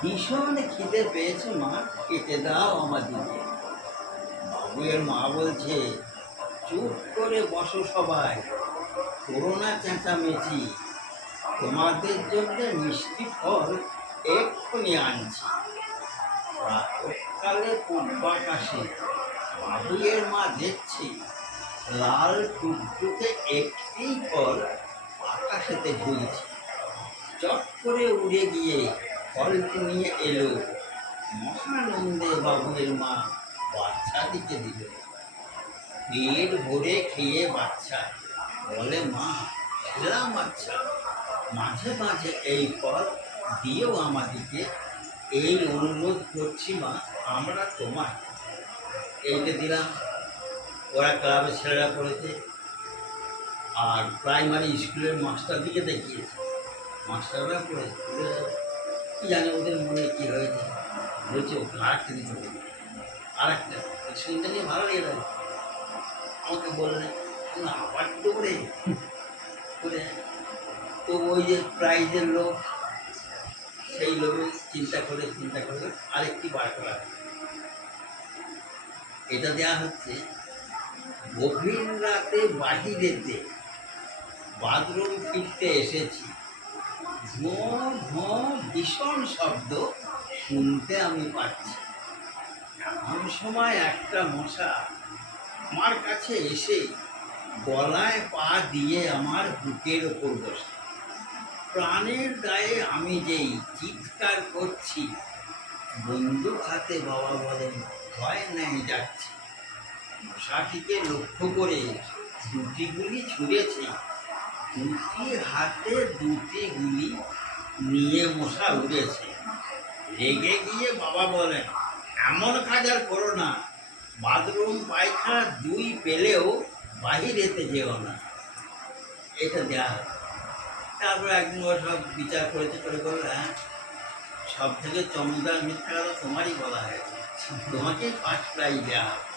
ভীষণ খিদে পেয়েছে মা, খেতে দাও আমাদেরকে। বাবুয়ের মা বলছে, চুপ করে বসো সবাই, করোনা চেঁচামেচি, তোমাদের জন্য মিষ্টি ফল এক্ষুনি আনছি। প্রাতঃকালে পূর্বাকাশে বাবুয়ের মা দেখছি লাল টুকটুকে একটি ফল আকাশেতে ঝুলছে। চট করে উড়ে গিয়ে ফলটি নিয়ে এলো। মহানন্দে বাবুয়ের মা বাচ্চাটিকে দিল। পেট ভরে খেয়ে বাচ্চা বলে, মা খেলাম বাচ্চা, মাঝে মাঝে এই ফল দিয়েও আমাদেরকে, এই অনুরোধ করছি মা, আমরা তোমার। এইটা দিলাম। ওরা ক্লাবের ছেলেরা পড়েছে, আর প্রাইমারি স্কুলের মাস্টারদিকে দেখিয়েছে, মাস্টাররা পড়েছে। কি জানে ওদের মনে কী হয়েছে, বলছে ওকে আরেকটা দিতে হবে, আরেকটা। শুনতে নিয়ে ভালো লেগে গেল। আমাকে বললেন, না আবার তো করে করে তো ওই যে প্রাইজের লোক, সেই লোকের চিন্তা করে আরেকটি বার করা। এটা দেওয়া হচ্ছে, গভীর রাতে বাহিরেতে বাথরুম ফিরতে এসেছি, ঘুঁ ঘুঁ ভীষণ শব্দ শুনতে আমি পাচ্ছি। এমন সময় একটা মশা আমার কাছে এসে গলায় পা দিয়ে আমার বুকের ওপর বসে। প্রাণের দায়ে আমি যেই চিৎকার করছি, বন্দুক হাতে বাবা বলেন, ভয় নেই যাচ্ছি। মশাটিকে লক্ষ্য করে দুটি গুলি ছুঁড়েছে। দুটি হাতে দুটি গুলি নিয়ে মশা উড়েছে। রেগে গিয়ে বাবা বলেন, এমন কাজ আর করো না, বাথরুম পায়খানা দুই পেলেও বাহিরেতে যেও না। এটা দেওয়া হয়। তারপরে একদিন ও সব বিচার করেছে, করে বলল, হ্যাঁ সব থেকে চমৎকার মিথ্যা কথা তোমারই বলা হয়েছে, তোমাকেই ফার্স্ট প্রাইজ দেওয়া হবে।